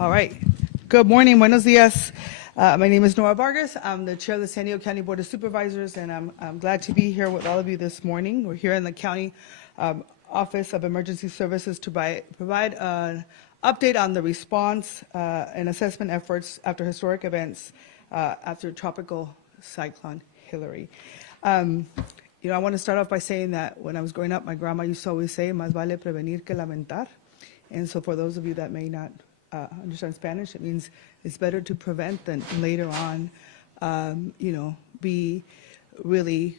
All right. Good morning. Buenos días. My name is Nora Vargas. I'm the chair of the San Diego County Board of Supervisors, and I'm glad to be here with all of you this morning. We're here in the County Office of Emergency Services to provide an update on the response and assessment efforts after historic events after Tropical Cyclone Hilary. I want to start off by saying that when I was growing up, my grandma used to always say, "Más vale prevenir que lamentar." And so for those of you that may not understand Spanish, it means it's better to prevent than later on, be really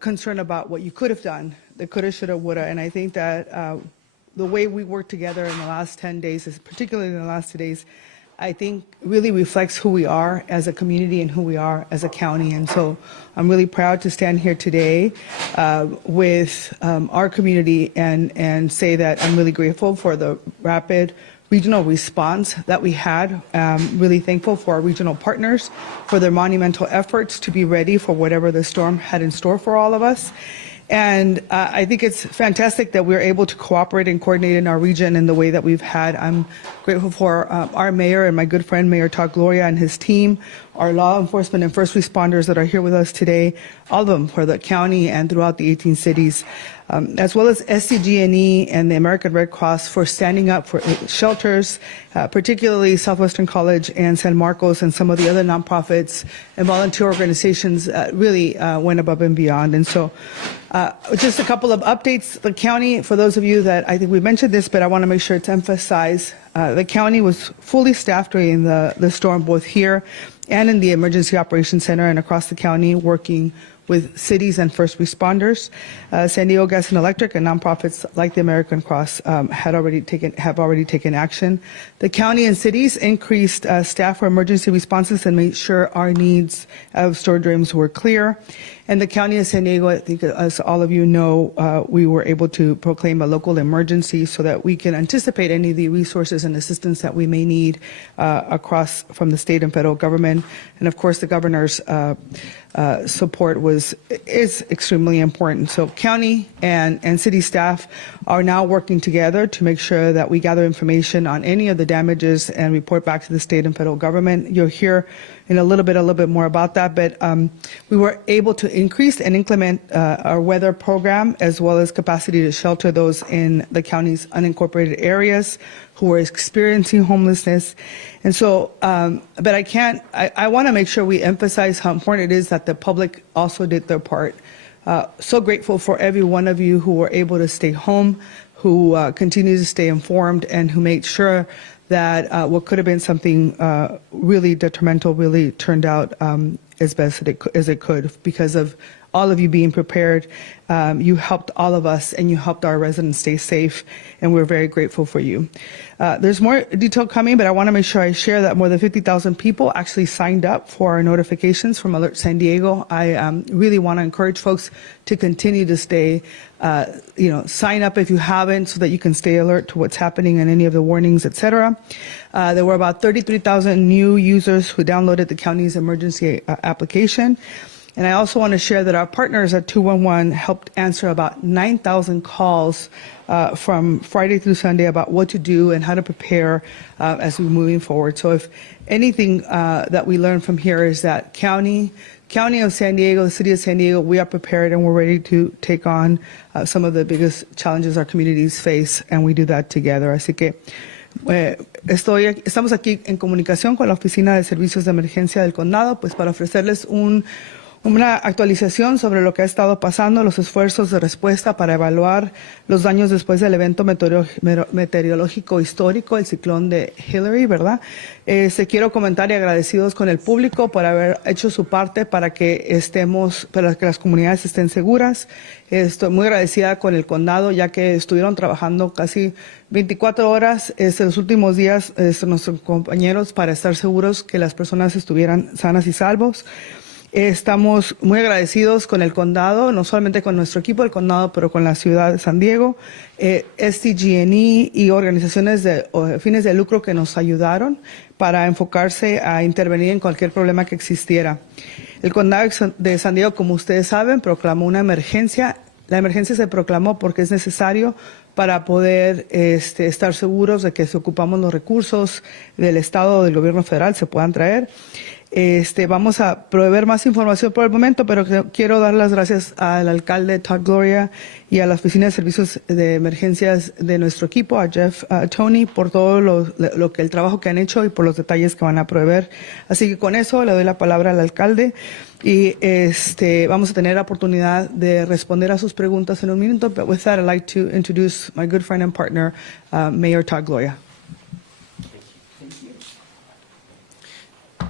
concerned about what you could have done, the coulda, shoulda, woulda. And I think that the way we worked together in the last 10 days, particularly in the last 2 days, I think really reflects who we are as a community and who we are as a county. And so I'm really proud to stand here today with our community and say that I'm really grateful for the rapid regional response that we had. Really thankful for our regional partners for their monumental efforts to be ready for whatever the storm had in store for all of us. And I think it's fantastic that we're able to cooperate and coordinate in our region in the way that we've had. I'm grateful for our mayor and my good friend, Mayor Todd Gloria, and his team, our law enforcement and first responders that are here with us today, all of them for the county and throughout the 18 cities, as well as SCG&E and the American Red Cross for standing up for shelters, particularly Southwestern College and San Marcos and some of the other nonprofits and volunteer organizations really went above and beyond. And so just a couple of updates. The county, for those of you that I think we mentioned this, but I want to make sure to emphasize, the county was fully staffed during the storm, both here and in the Emergency Operations Center and across the county, working with cities and first responders. San Diego Gas and Electric and nonprofits like the American Cross have already taken action. The county and cities increased staff for emergency responses and made sure our needs of storage rooms were clear. And the county of San Diego, I think as all of you know, we were able to proclaim a local emergency so that we can anticipate any of the resources and assistance that we may need across from the state and federal government. And of course, the governor's support is extremely important. So county and city staff are now working together to make sure that we gather information on any of the damages and report back to the state and federal government. You'll hear in a little bit more about that, but we were able to increase and implement our weather program as well as capacity to shelter those in the county's unincorporated areas who are experiencing homelessness. And so, but I want to make sure we emphasize how important it is that the public also did their part. So grateful for every one of you who were able to stay home, who continue to stay informed, and who made sure that what could have been something really detrimental really turned out as best as it could because of all of you being prepared. You helped all of us and you helped our residents stay safe, and we're very grateful for you. There's more detail coming, but I want to make sure I share that more than 50,000 people actually signed up for our notifications from Alert San Diego. I really want to encourage folks to continue to stay, sign up if you haven't so that you can stay alert to what's happening and any of the warnings, etc. There were about 33,000 new users who downloaded the county's emergency application. And I also want to share that our partners at 211 helped answer about 9,000 calls from Friday through Sunday about what to do and how to prepare as we're moving forward. So if anything that we learned from here is that County of San Diego, the City of San Diego, we are prepared and we're ready to take on some of the biggest challenges our communities face, and we do that together. Así que estamos aquí en comunicación con la Oficina de Servicios de Emergencia del Condado, pues para ofrecerles una actualización sobre lo que ha estado pasando, los esfuerzos de respuesta para evaluar los daños después del evento meteorológico histórico, el ciclón de Hilary, ¿verdad? Quiero comentar y agradecidos con el público por haber hecho su parte para que las comunidades estén seguras. Estoy muy agradecida con el condado, ya que estuvieron trabajando casi 24 horas los últimos días nuestros compañeros para estar seguros que las personas estuvieran sanas y salvos. Estamos muy agradecidos con el condado, no solamente con nuestro equipo del condado, pero con la ciudad de San Diego, SDG&E y organizaciones de fines de lucro que nos ayudaron para enfocarse a intervenir en cualquier problema que existiera. El condado de San Diego, como ustedes saben, proclamó una emergencia. La emergencia se proclamó porque es necesario para poder estar seguros de que si ocupamos los recursos del Estado o del gobierno federal se puedan traer. Vamos a proveer más información por el momento, pero quiero dar las gracias al alcalde Todd Gloria y a la Oficina de Servicios de Emergencias de nuestro equipo, a Jeff, a Tony, por todo el trabajo que han hecho y por los detalles que van a proveer. Así que con eso le doy la palabra al alcalde y vamos a tener la oportunidad de responder a sus preguntas en un minuto. But with that, I'd like to introduce my good friend and partner, Mayor Todd Gloria.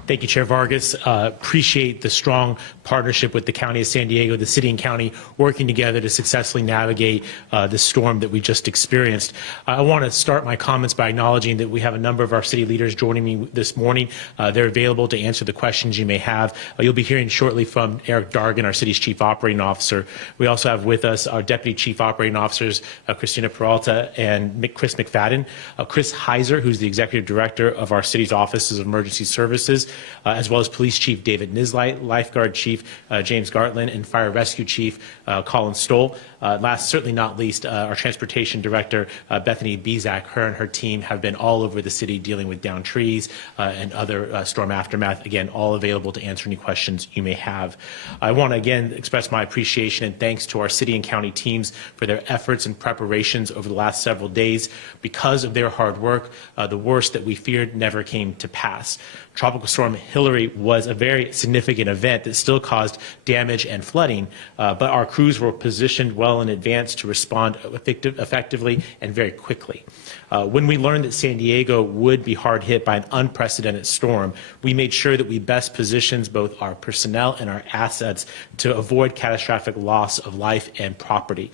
Thank you, Chair Vargas. Appreciate the strong partnership with the County of San Diego, the city and county working together to successfully navigate the storm that we just experienced. I want to start my comments by acknowledging that we have a number of our city leaders joining me this morning. They're available to answer the questions you may have. You'll be hearing shortly from Eric Dargan, our city's Chief Operating Officer. We also have with us our Deputy Chief Operating Officers, Christina Peralta and Chris McFadden, Chris Heiser, who's the Executive Director of our city's Offices of Emergency Services, as well as Police Chief David Nislight, Lifeguard Chief James Gartland, and Fire Rescue Chief Colin Stoll. Last, certainly not least, our Transportation Director, Bethany Bezak. Her and her team have been all over the city dealing with downed trees and other storm aftermath. Again, all available to answer any questions you may have. I want to again express my appreciation and thanks to our city and county teams for their efforts and preparations over the last several days. Because of their hard work, the worst that we feared never came to pass. Tropical Storm Hilary was a very significant event that still caused damage and flooding, but our crews were positioned well in advance to respond effectively and very quickly. When we learned that San Diego would be hard hit by an unprecedented storm, we made sure that we best positioned both our personnel and our assets to avoid catastrophic loss of life and property.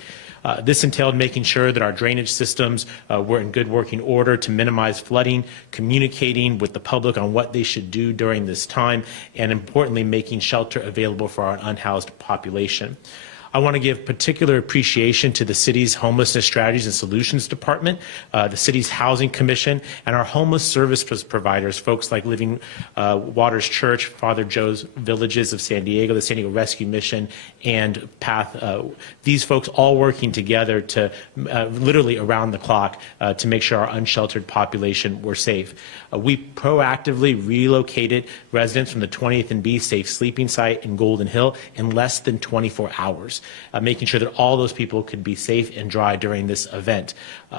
This entailed making sure that our drainage systems were in good working order to minimize flooding, communicating with the public on what they should do during this time, and importantly, making shelter available for our unhoused population. I want to give particular appreciation to the city's Homelessness Strategies and Solutions Department, the city's Housing Commission, and our homeless service providers, folks like Living Waters Church, Father Joe's Villages of San Diego, the San Diego Rescue Mission, and PATH. These folks all working together to literally around the clock to make sure our unsheltered population were safe. We proactively relocated residents from the 20th and B safe sleeping site in Golden Hill in less than 24 hours, making sure that all those people could be safe and dry during this event.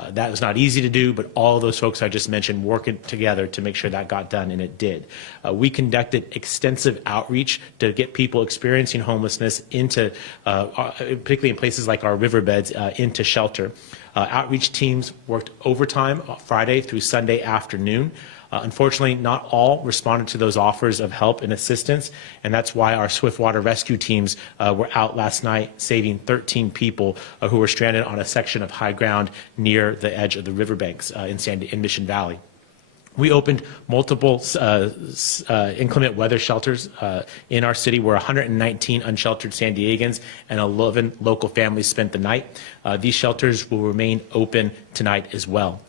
That was not easy to do, but all of those folks I just mentioned working together to make sure that got done, and it did. We conducted extensive outreach to get people experiencing homelessness into, particularly in places like our riverbeds, into shelter. Outreach teams worked overtime Friday through Sunday afternoon. Unfortunately, not all responded to those offers of help and assistance, and that's why our swiftwater rescue teams were out last night saving 13 people who were stranded on a section of high ground near the edge of the riverbanks in Mission Valley. We opened multiple inclement weather shelters in our city where 119 unsheltered San Diegans and 11 local families spent the night. These shelters will remain open tonight as well.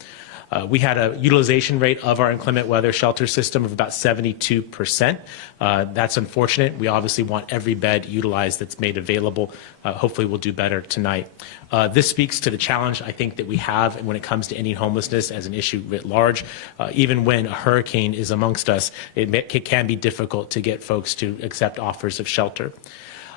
We had a utilization rate of our inclement weather shelter system of about 72%. That's unfortunate. We obviously want every bed utilized that's made available. Hopefully we'll do better tonight. This speaks to the challenge I think that we have when it comes to ending homelessness as an issue writ large. Even when a hurricane is amongst us, it can be difficult to get folks to accept offers of shelter.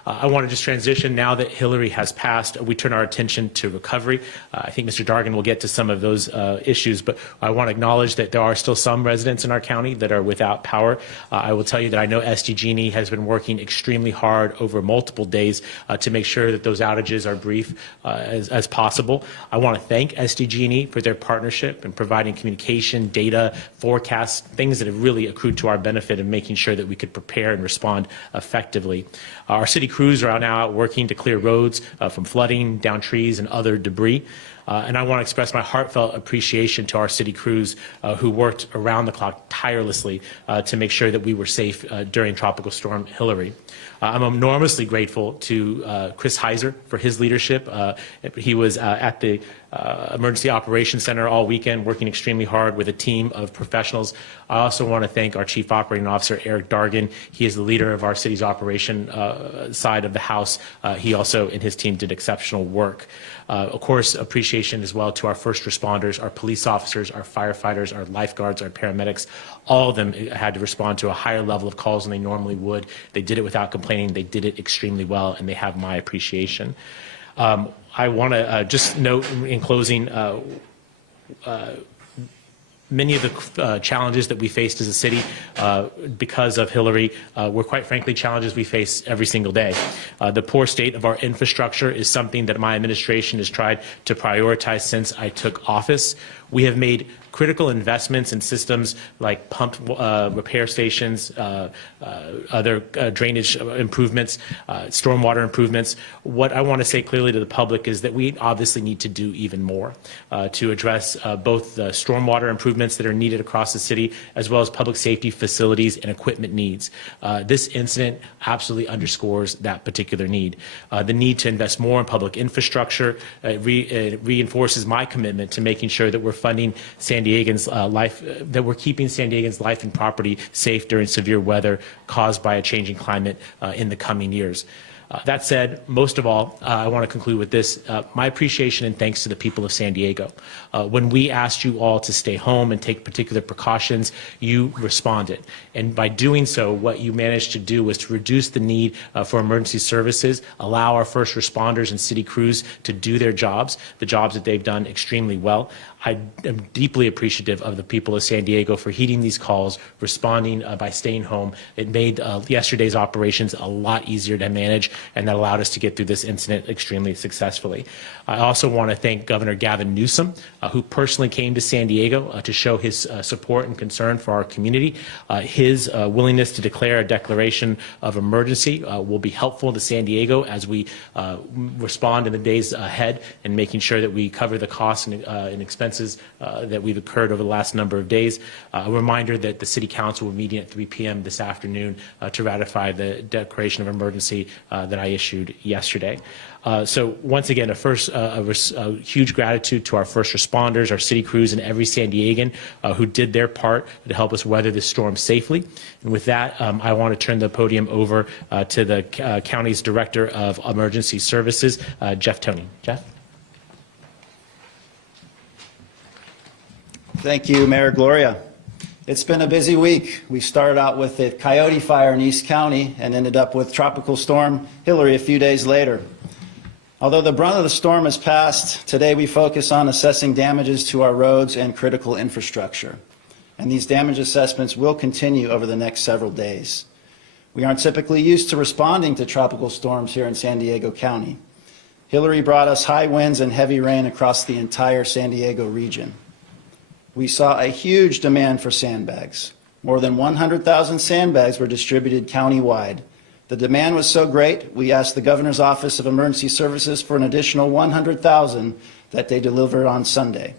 I want to just transition now that Hilary has passed. We turn our attention to recovery. I think Mr. Dargan will get to some of those issues, but I want to acknowledge that there are still some residents in our county that are without power. I will tell you that I know SDG&E has been working extremely hard over multiple days to make sure that those outages are brief as possible. I want to thank SDG&E for their partnership in providing communication, data, forecasts, things that have really accrued to our benefit in making sure that we could prepare and respond effectively. Our city crews are now out working to clear roads from flooding, down trees, and other debris. And I want to express my heartfelt appreciation to our city crews who worked around the clock tirelessly to make sure that we were safe during Tropical Storm Hilary. I'm enormously grateful to Chris Heiser for his leadership. He was at the Emergency Operations Center all weekend, working extremely hard with a team of professionals. I also want to thank our Chief Operating Officer, Eric Dargan. He is the leader of our city's operation side of the house. He also and his team did exceptional work. Of course, appreciate appreciation as well to our first responders, our police officers, our firefighters, our lifeguards, our paramedics. All of them had to respond to a higher level of calls than they normally would. They did it without complaining. They did it extremely well, and they have my appreciation. I want to just note in closing, many of the challenges that we faced as a city because of Hillary were quite frankly challenges we face every single day. The poor state of our infrastructure is something that my administration has tried to prioritize since I took office. We have made critical investments in systems like pump repair stations, other drainage improvements, stormwater improvements. What I want to say clearly to the public is that we obviously need to do even more to address both the stormwater improvements that are needed across the city, as well as public safety facilities and equipment needs. This incident absolutely underscores that particular need. The need to invest more in public infrastructure reinforces my commitment to making sure that we're funding San Diegans' life, that we're keeping San Diegans' life and property safe during severe weather caused by a changing climate in the coming years. That said, most of all, I want to conclude with this. My appreciation and thanks to the people of San Diego. When we asked you all to stay home and take particular precautions, you responded. And by doing so, what you managed to do was to reduce the need for emergency services, allow our first responders and city crews to do their jobs, the jobs that they've done extremely well. I am deeply appreciative of the people of San Diego for heeding these calls, responding by staying home. It made yesterday's operations a lot easier to manage, and that allowed us to get through this incident extremely successfully. I also want to thank Governor Gavin Newsom, who personally came to San Diego to show his support and concern for our community. His willingness to declare a declaration of emergency will be helpful to San Diego as we respond in the days ahead and making sure that we cover the costs and expenses that we've occurred over the last number of days. A reminder that the City Council will be meeting at 3 p.m. this afternoon to ratify the declaration of emergency that I issued yesterday. So once again, a huge gratitude to our first responders, our city crews, and every San Diegan who did their part to help us weather this storm safely. And with that, I want to turn the podium over to the county's Director of Emergency Services, Jeff Toney. Jeff? Thank you, Mayor Gloria. It's been a busy week. We started out with the Coyote Fire in East County and ended up with Tropical Storm Hilary a few days later. Although the brunt of the storm has passed, today we focus on assessing damages to our roads and critical infrastructure. And these damage assessments will continue over the next several days. We aren't typically used to responding to tropical storms here in San Diego County. Hilary brought us high winds and heavy rain across the entire San Diego region. We saw a huge demand for sandbags. More than 100,000 sandbags were distributed countywide. The demand was so great, we asked the Governor's Office of Emergency Services for an additional 100,000 that they delivered on Sunday.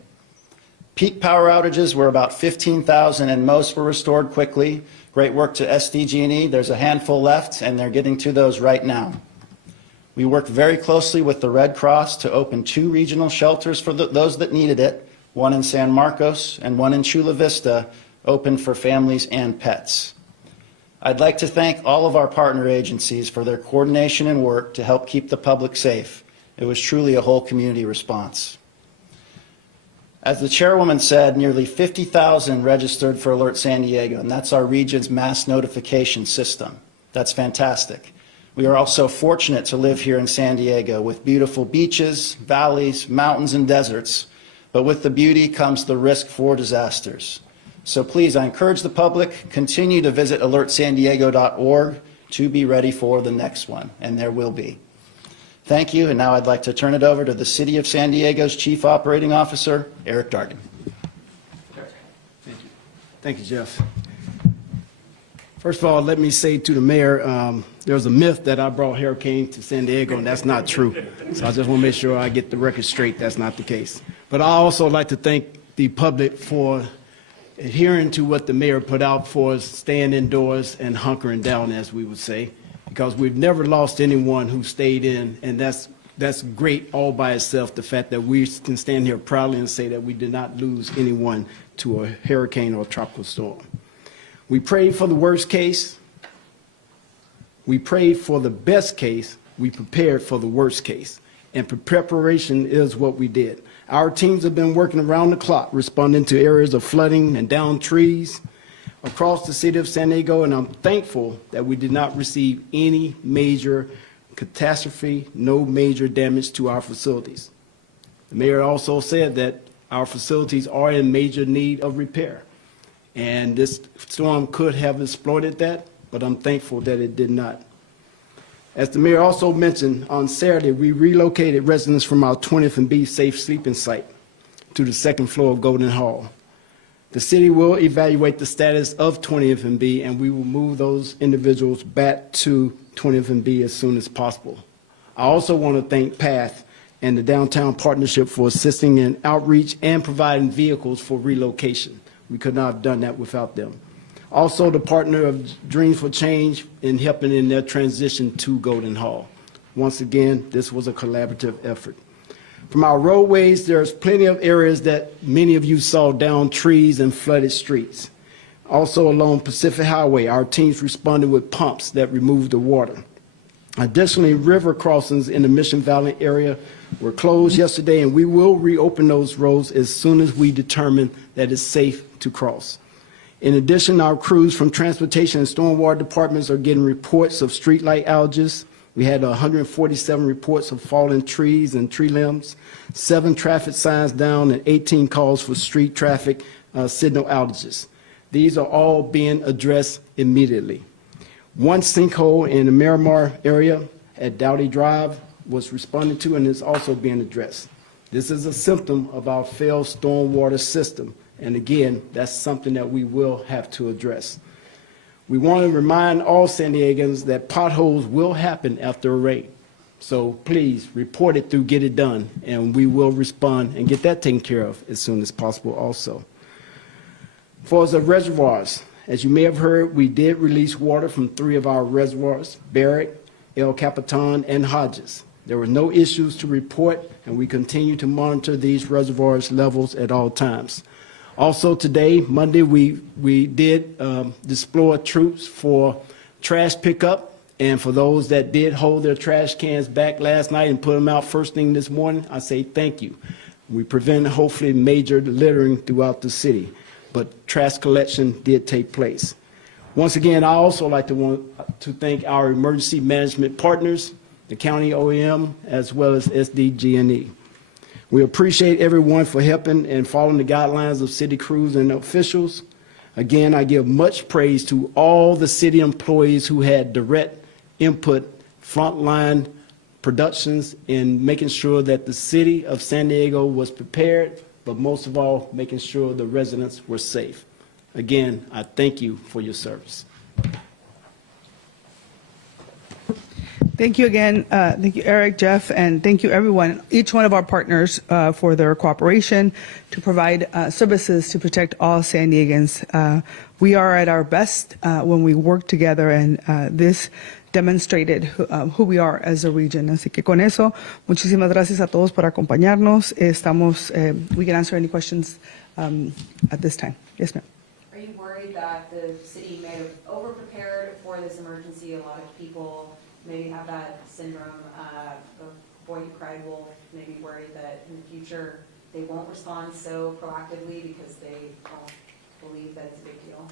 Peak power outages were about 15,000 and most were restored quickly. Great work to SDG&E. There's a handful left and they're getting to those right now. We worked very closely with the Red Cross to open 2 regional shelters for those that needed it. One in San Marcos and one in Chula Vista, open for families and pets. I'd like to thank all of our partner agencies for their coordination and work to help keep the public safe. It was truly a whole community response. As the chairwoman said, nearly 50,000 registered for Alert San Diego, and that's our region's mass notification system. That's fantastic. We are also fortunate to live here in San Diego with beautiful beaches, valleys, mountains, and deserts. But with the beauty comes the risk for disasters. So please, I encourage the public, continue to visit alertsandiego.org to be ready for the next one, and there will be. Thank you, and now I'd like to turn it over to the City of San Diego's Chief Operating Officer, Eric Dargan. Thank you. Thank you, Jeff. First of all, let me say to the mayor, there's a myth that I brought hurricane to San Diego, and that's not true. So I just want to make sure I get the record straight. That's not the case. But I also like to thank the public for adhering to what the mayor put out for us, staying indoors and hunkering down, as we would say, because we've never lost anyone who stayed in, and that's great all by itself, the fact that we can stand here proudly and say that we did not lose anyone to a hurricane or a tropical storm. We prayed for the worst case. We prayed for the best case. We prepared for the worst case. and preparation is what we did. Our teams have been working around the clock, responding to areas of flooding and downed trees across the city of San Diego, and I'm thankful that we did not receive any major catastrophe, no major damage to our facilities. The mayor also said that our facilities are in major need of repair, and this storm could have exploited that, but I'm thankful that it did not. As the mayor also mentioned, on Saturday, we relocated residents from our 20th and B safe sleeping site to the second floor of Golden Hall. The city will evaluate the status of 20th and B, and we will move those individuals back to 20th and B as soon as possible. I also want to thank PATH and the Downtown Partnership for assisting in outreach and providing vehicles for relocation. We could not have done that without them. Also, the partner of Dreams for Change in helping in their transition to Golden Hall. Once again, this was a collaborative effort. From our roadways, there's plenty of areas that many of you saw down trees and flooded streets. Also along Pacific Highway, our teams responded with pumps that removed the water. Additionally, river crossings in the Mission Valley area were closed yesterday, and we will reopen those roads as soon as we determine that it's safe to cross. In addition, our crews from transportation and stormwater departments are getting reports of streetlight outages. We had 147 reports of fallen trees and tree limbs, 7 traffic signs down, and 18 calls for street traffic signal outages. These are all being addressed immediately. One sinkhole in the Miramar area at Dowdy Drive was responded to and is also being addressed. This is a symptom of our failed stormwater system, and again, that's something that we will have to address. We want to remind all San Diegans that potholes will happen after a rain. So please report it through Get It Done, and we will respond and get that taken care of as soon as possible also. For the reservoirs, as you may have heard, we did release water from 3 of our reservoirs, Barrett, El Capitan, and Hodges. There were no issues to report, and we continue to monitor these reservoirs levels at all times. Also today, Monday, we did deploy troops for trash pickup, and for those that did hold their trash cans back last night and put them out first thing this morning, I say thank you. We prevented hopefully major littering throughout the city, but trash collection did take place. Once again, I also like to thank our emergency management partners, the county OEM, as well as SDG&E. We appreciate everyone for helping and following the guidelines of city crews and officials. Again, I give much praise to all the city employees who had direct input, frontline productions in making sure that the city of San Diego was prepared, but most of all, making sure the residents were safe. Again, I thank you for your service. Thank you again. Thank you, Eric, Jeff, and thank you, everyone, each one of our partners for their cooperation to provide services to protect all San Diegans. We are at our best when we work together, and this demonstrated who we are as a region. Así que con eso, muchísimas gracias a todos por acompañarnos. We can answer any questions at this time. Yes, ma'am. Are you worried that the city may have over-prepared for this emergency? A lot of people maybe have that syndrome of boy who cried wolf, maybe worried that in the future they won't respond so proactively because they don't believe that it's a big deal?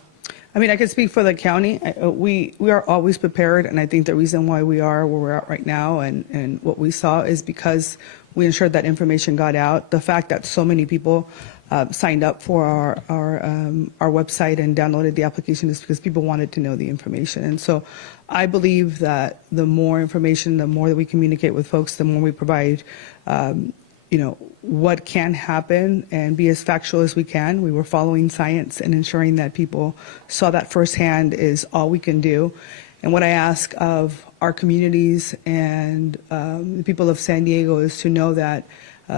I mean, I can speak for the county. We are always prepared, and I think the reason why we are where we're at right now and what we saw is because we ensured that information got out. The fact that so many people signed up for our website and downloaded the application is because people wanted to know the information. And so I believe that the more information, the more that we communicate with folks, the more we provide, what can happen and be as factual as we can. We were following science and ensuring that people saw that firsthand is all we can do. And what I ask of our communities and the people of San Diego is to know that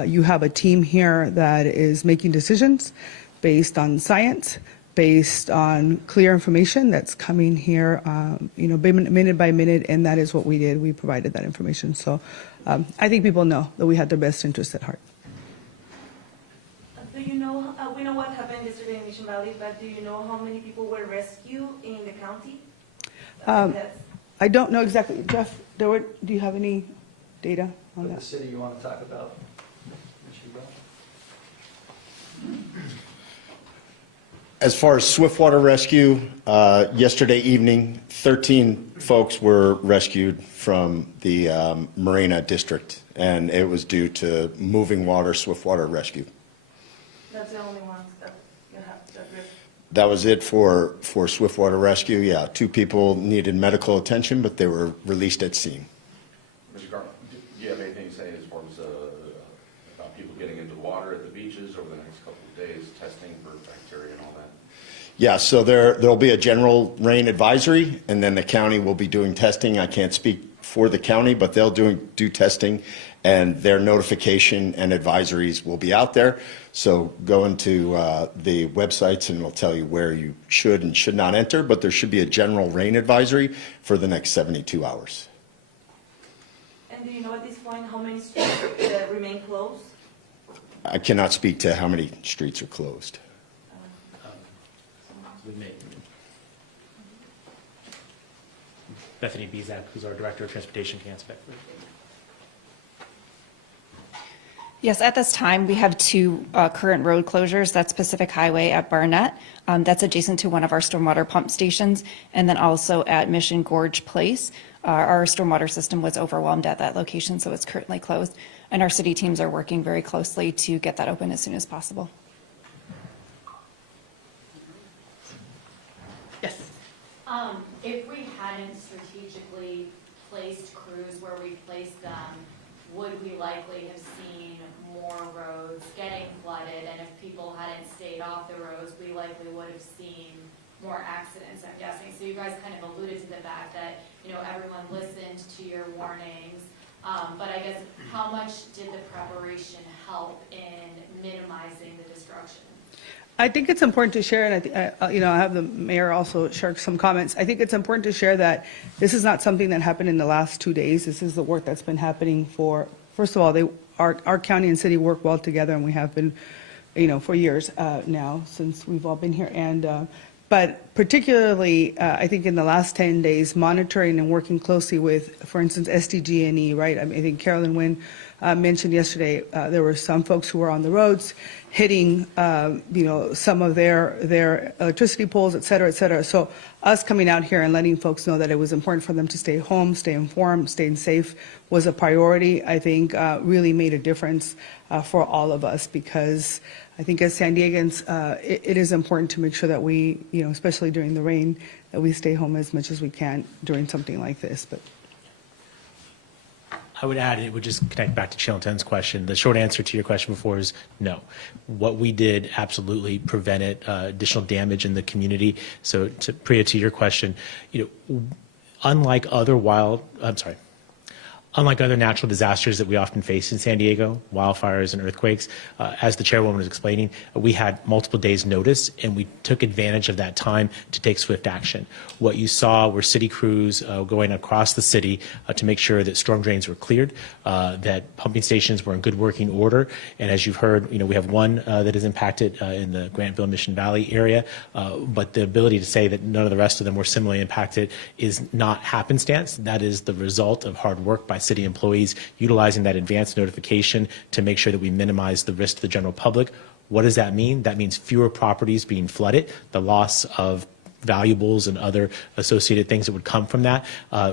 you have a team here that is making decisions based on science, based on clear information that's coming here, minute by minute, and that is what we did. We provided that information. So I think people know that we had their best interest at heart. Do you know, we know what happened yesterday in Mission Valley, but do you know how many people were rescued in the county? I don't know exactly. Jeff, do you have any data on But the that. city you want to talk about? As far as swiftwater rescue, yesterday evening, 13 folks were rescued from the Marina District, and it was due to moving water, swiftwater rescue. That's the only ones that you have to address. That was it for swiftwater rescue. Yeah, 2 people needed medical attention, but they were released at scene. Mr. Garland, do you have anything to say as far as about people getting into the water at the beaches over the next couple of days, testing for bacteria and all that? Yeah, so there'll be a general rain advisory, and then the county will be doing testing. I can't speak for the county, but they'll do testing, and their notification and advisories will be out there. So go into the websites, and it'll tell you where you should and should not enter, but there should be a general rain advisory for the next 72 hours. And do you know at this point how many streets remain closed? I cannot speak to how many streets are closed. Bethany Bezak, who's our Director of Transportation, can answer that. Yes, at this time, we have 2 current road closures. That's Pacific Highway at Barnett. That's adjacent to one of our stormwater pump stations. And then also at Mission Gorge Place, our stormwater system was overwhelmed at that location, so it's currently closed. And our city teams are working very closely to get that open as soon as possible. Yes. If we hadn't strategically placed crews where we placed them, would we likely have seen more roads getting flooded? And if people hadn't stayed off the roads, we likely would have seen more accidents, I'm guessing. So you guys kind of alluded to the fact that, everyone listened to your warnings. But I guess, how much did the preparation help in minimizing the destruction? I think it's important to share, and I think, I have the mayor also share some comments. I think it's important to share that this is not something that happened in the last 2 days. This is the work that's been happening for, first of all, our county and city work well together, and we have been, for years now, since we've all been here. And but particularly, I think in the last 10 days, monitoring and working closely with, for instance, SDG&E, right? I think Carolyn Wynn mentioned yesterday, there were some folks who were on the roads hitting, some of their electricity poles, et cetera, et cetera. So us coming out here and letting folks know that it was important for them to stay home, stay informed, staying safe was a priority, I think really made a difference for all of us, because I think as San Diegans, it is important to make sure that we, especially during the rain, that we stay home as much as we can during something like this. But I would add, it would just connect back to Chilton's question. The short answer to your question before is no. What we did absolutely prevented additional damage in the community. So Priya, to your question, unlike other natural disasters that we often face in San Diego, wildfires and earthquakes, as the chairwoman was explaining, we had multiple days notice, and we took advantage of that time to take swift action. What you saw were city crews going across the city to make sure that storm drains were cleared, that pumping stations were in good working order. And as you've heard, we have one that is impacted in the Grantville Mission Valley area, but the ability to say that none of the rest of them were similarly impacted is not happenstance. That is the result of hard work by city employees utilizing that advanced notification to make sure that we minimize the risk to the general public. What does that mean? That means fewer properties being flooded, the loss of valuables and other associated things that would come from that.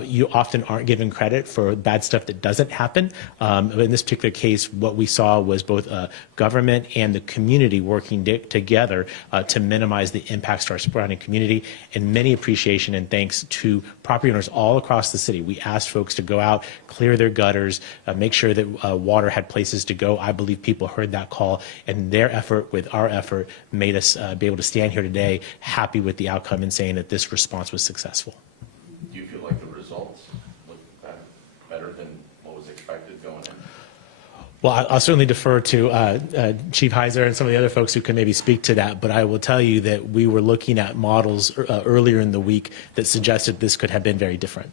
You often aren't given credit for bad stuff that doesn't happen. In this particular case, what we saw was both government and the community working together to minimize the impacts to our surrounding community. And many appreciation and thanks to property owners all across the city. We asked folks to go out, clear their gutters, make sure that water had places to go. I believe people heard that call, and their effort with our effort made us be able to stand here today happy with the outcome and saying that this response was successful. Do you feel like the results look better than what was expected going in? Well, I'll certainly defer to Chief Heiser and some of the other folks who can maybe speak to that, but I will tell you that we were looking at models earlier in the week that suggested this could have been very different.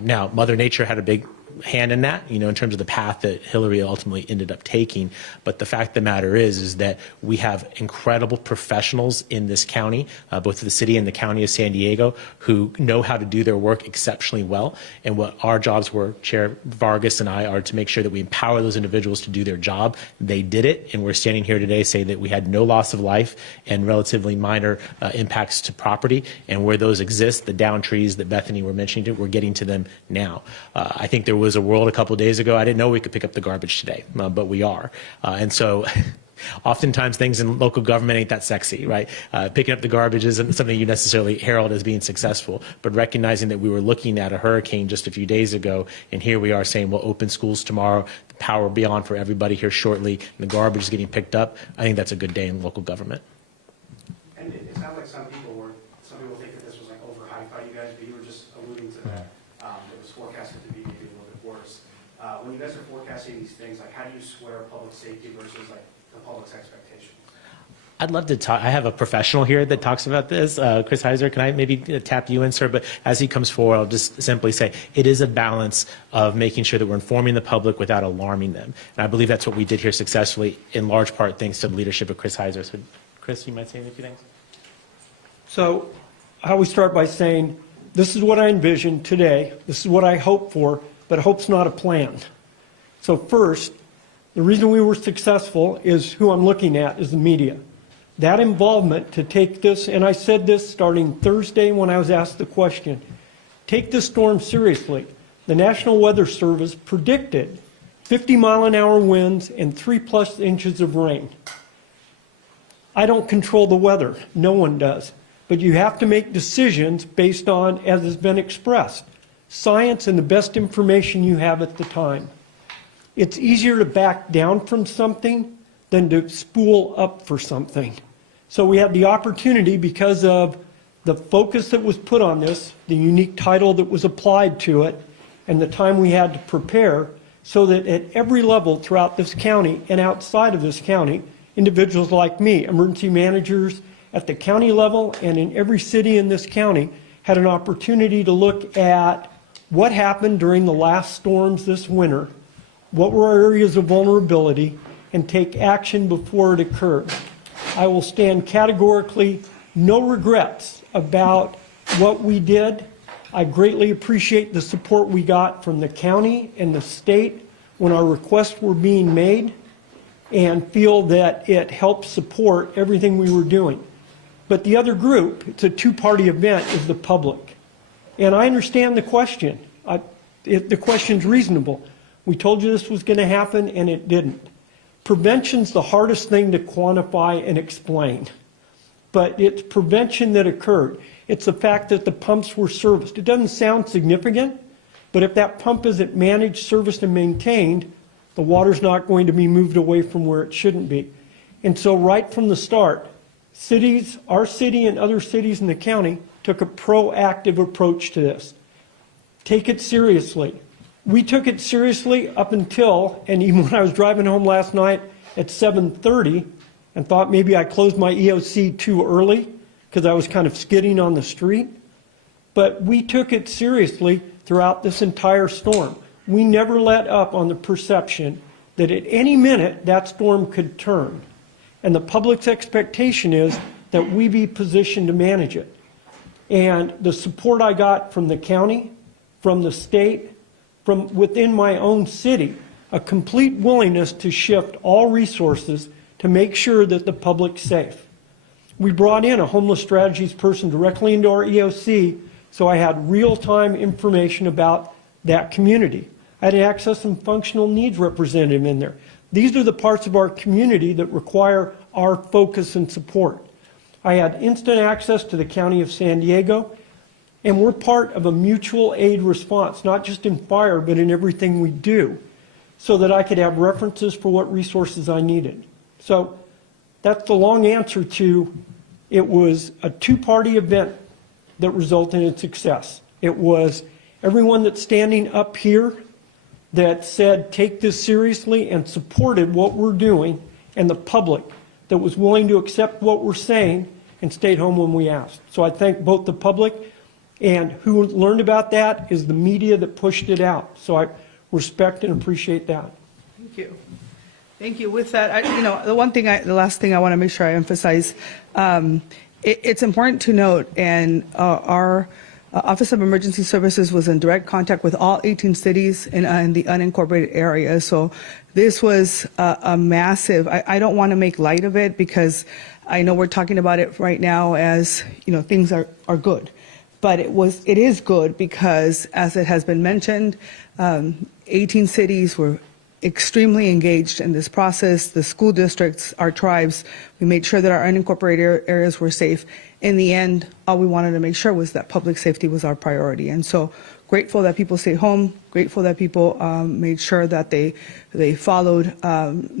Now, Mother Nature had a big hand in that, in terms of the path that Hillary ultimately ended up taking. But the fact of the matter is that we have incredible professionals in this county, both the city and the county of San Diego, who know how to do their work exceptionally well. And what our jobs were, Chair Vargas and I, are to make sure that we empower those individuals to do their job. They did it, and we're standing here today saying that we had no loss of life and relatively minor impacts to property. And where those exist, the downed trees that Bethany were mentioning, we're getting to them now. I think there was a world a couple of days ago, I didn't know we could pick up the garbage today, but we are. And so oftentimes things in local government ain't that sexy, right? Picking up the garbage isn't something you necessarily herald as being successful, but recognizing that we were looking at a hurricane just a few days ago, and here we are saying we'll open schools tomorrow, the power will be on for everybody here shortly, and the garbage is getting picked up. I think that's a good day in local government. And it sounds like some people think that this was like overhyped by you guys, but you were just alluding to that. It was forecasted to be maybe a little bit worse. When you guys are forecasting these things, like how do you square public safety versus like the public's expectations? I'd love to talk. I have a professional here that talks about this. Chris Heiser, can I maybe tap you in, sir? But as he comes forward, I'll just simply say it is a balance of making sure that we're informing the public without alarming them. And I believe that's what we did here successfully, in large part thanks to the leadership of Chris Heiser. So, Chris, you might say a few things. So I always start by saying, this is what I envision today. This is what I hope for, but hope's not a plan. So first, the reason we were successful is who I'm looking at is the media. That involvement to take this, and I said this starting Thursday when I was asked the question, take this storm seriously. The National Weather Service predicted 50-mile-an-hour winds and 3+ inches of rain. I don't control the weather. No one does. But you have to make decisions based on, as has been expressed, science and the best information you have at the time. It's easier to back down from something than to spool up for something. So we had the opportunity, because of the focus that was put on this, the unique title that was applied to it, and the time we had to prepare, so that at every level throughout this county and outside of this county, individuals like me, emergency managers at the county level and in every city in this county, had an opportunity to look at what happened during the last storms this winter, what were our areas of vulnerability, and take action before it occurred. I will stand categorically no regrets about what we did. I greatly appreciate the support we got from the county and the state when our requests were being made, and feel that it helped support everything we were doing. But the other group, it's a two-party event, is the public. And I understand the question. The question's reasonable. We told you this was going to happen, and it didn't. Prevention's the hardest thing to quantify and explain. But it's prevention that occurred. It's the fact that the pumps were serviced. It doesn't sound significant, but if that pump isn't managed, serviced, and maintained, the water's not going to be moved away from where it shouldn't be. And so right from the start, cities, our city and other cities in the county, took a proactive approach to this. Take it seriously. We took it seriously up until, and even when I was driving home last night at 7:30 and thought maybe I closed my EOC too early because I was kind of skidding on the street. But we took it seriously throughout this entire storm. We never let up on the perception that at any minute that storm could turn. And the public's expectation is that we be positioned to manage it. And the support I got from the county, from the state, from within my own city, a complete willingness to shift all resources to make sure that the public's safe. We brought in a homeless strategies person directly into our EOC, so I had real-time information about that community. I had access and functional needs representative in there. These are the parts of our community that require our focus and support. I had instant access to the County of San Diego, and we're part of a mutual aid response, not just in fire, but in everything we do, so that I could have references for what resources I needed. So that's the long answer to, it was a two-party event that resulted in success. It was everyone that's standing up here that said, take this seriously, and supported what we're doing, and the public that was willing to accept what we're saying and stayed home when we asked. So I thank both the public, and who learned about that is the media that pushed it out. So I respect and appreciate that. Thank you. Thank you. With that, the last thing I want to make sure I emphasize, it's important to note, and our Office of Emergency Services was in direct contact with all 18 cities in the unincorporated area. So this was a massive, I don't want to make light of it because I know we're talking about it right now as, things are good. But it is good because, as it has been mentioned, 18 cities were extremely engaged in this process. The school districts, our tribes, we made sure that our unincorporated areas were safe. In the end, all we wanted to make sure was that public safety was our priority. And so grateful that people stayed home, grateful that people made sure that they followed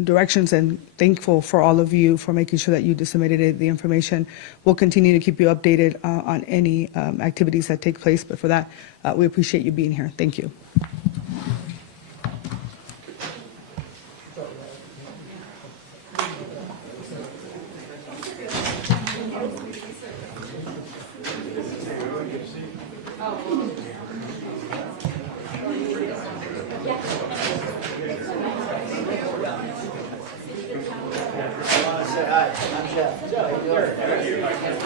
directions, and thankful for all of you for making sure that you disseminated the information. We'll continue to keep you updated on any activities that take place. But for that, we appreciate you being here. Thank you.